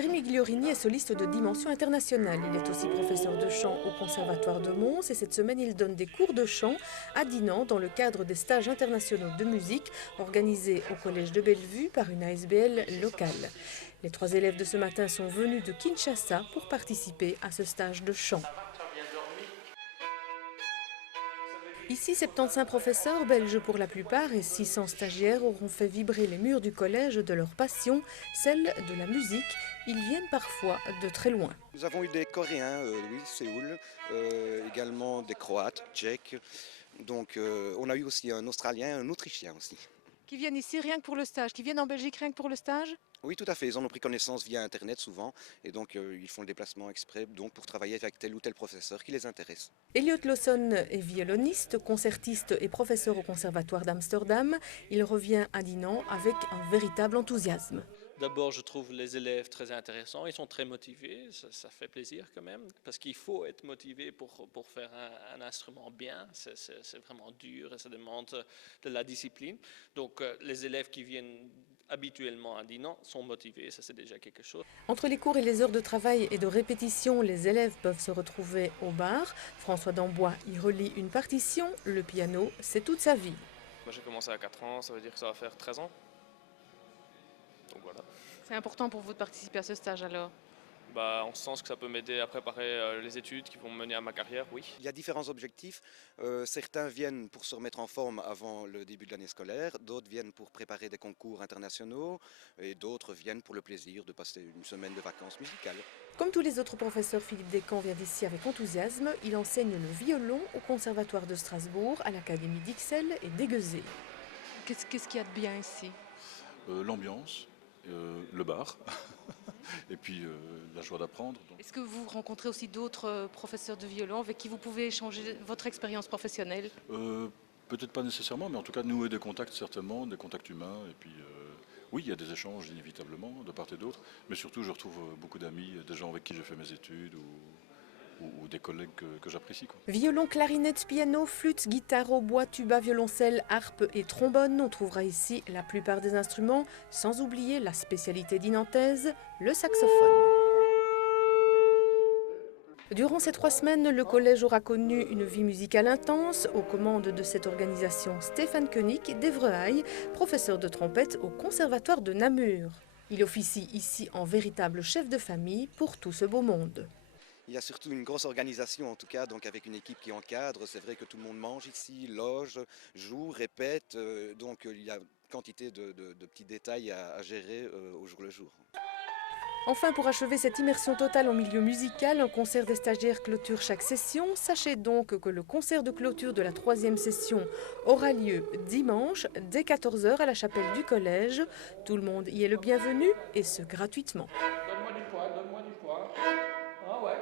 Jérémy Gliorini est soliste de dimension internationale. Il est aussi professeur de chant au Conservatoire de Mons et cette semaine il donne des cours de chant à Dinan dans le cadre des stages internationaux de musique organisés au Collège de Bellevue par une ASBL locale. Les 3 élèves de ce matin sont venus de Kinshasa pour participer à ce stage de chant. Ici, 75 professeurs, belges pour la plupart, et 600 stagiaires auront fait vibrer les murs du collège de leur passion, celle de la musique. Ils viennent parfois de très loin. Nous avons eu des Coréens, oui, Séoul, également des Croates, Tchèques. Donc on a eu aussi un Australien, un Autrichien aussi. Qui viennent ici rien que pour le stage, qui viennent en Belgique rien que pour le stage? Oui, tout à fait. Ils en ont pris connaissance via Internet souvent. Et donc ils font le déplacement exprès donc, pour travailler avec tel ou tel professeur qui les intéresse. Elliot Lawson est violoniste, concertiste et professeur au Conservatoire d'Amsterdam. Il revient à Dinan avec un véritable enthousiasme. D'abord, je trouve les élèves très intéressants, ils sont très motivés, ça fait plaisir quand même, parce qu'il faut être motivé pour faire un instrument bien, c'est vraiment dur et ça demande de la discipline. Donc les élèves qui viennent habituellement à Dinan sont motivés, ça c'est déjà quelque chose. Entre les cours et les heures de travail et de répétition, les élèves peuvent se retrouver au bar. François Dambois y relie une partition, le piano, c'est toute sa vie. Moi j'ai commencé à 4 ans, ça veut dire que ça va faire 13 ans. Donc voilà. C'est important pour vous de participer à ce stage alors? En ce sens que ça peut m'aider à préparer les études qui vont me mener à ma carrière, oui. Il y a différents objectifs. Certains viennent pour se remettre en forme avant le début de l'année scolaire, d'autres viennent pour préparer des concours internationaux et d'autres viennent pour le plaisir de passer une semaine de vacances musicales. Comme tous les autres professeurs, Philippe Descamps vient d'ici avec enthousiasme. Il enseigne le violon au Conservatoire de Strasbourg, à l'Académie d'Ixelles et d'Aiguezé. Qu'est-ce qu'il y a de bien ici? L'ambiance, le bar, et puis la joie d'apprendre. Est-ce que vous rencontrez aussi d'autres professeurs de violon avec qui vous pouvez échanger votre expérience professionnelle? Peut-être pas nécessairement, mais en tout cas nouer des contacts certainement, des contacts humains. Et puis oui, il y a des échanges inévitablement de part et d'autre, mais surtout je retrouve beaucoup d'amis, des gens avec qui j'ai fait mes études ou des collègues que j'apprécie. Violon, clarinette, piano, flûte, guitare, hautbois, tuba, violoncelle, harpe et trombone. On trouvera ici la plupart des instruments, sans oublier la spécialité dinantaise, le saxophone. Durant ces 3 semaines, le collège aura connu une vie musicale intense. Aux commandes de cette organisation, Stéphane Koenig d'Évreuil, professeur de trompette au Conservatoire de Namur. Il officie ici en véritable chef de famille pour tout ce beau monde. Il y a surtout une grosse organisation en tout cas, donc avec une équipe qui encadre. C'est vrai que tout le monde mange ici, loge, joue, répète. Donc il y a quantité de petits détails à gérer au jour le jour. Enfin, pour achever cette immersion totale en milieu musical, un concert des stagiaires clôture chaque session. Sachez donc que le concert de clôture de la 3e session aura lieu dimanche dès 14 h à la chapelle du collège. Tout le monde y est le bienvenu et ce gratuitement. Donne-moi du poids, donne-moi du poids. Ah ouais.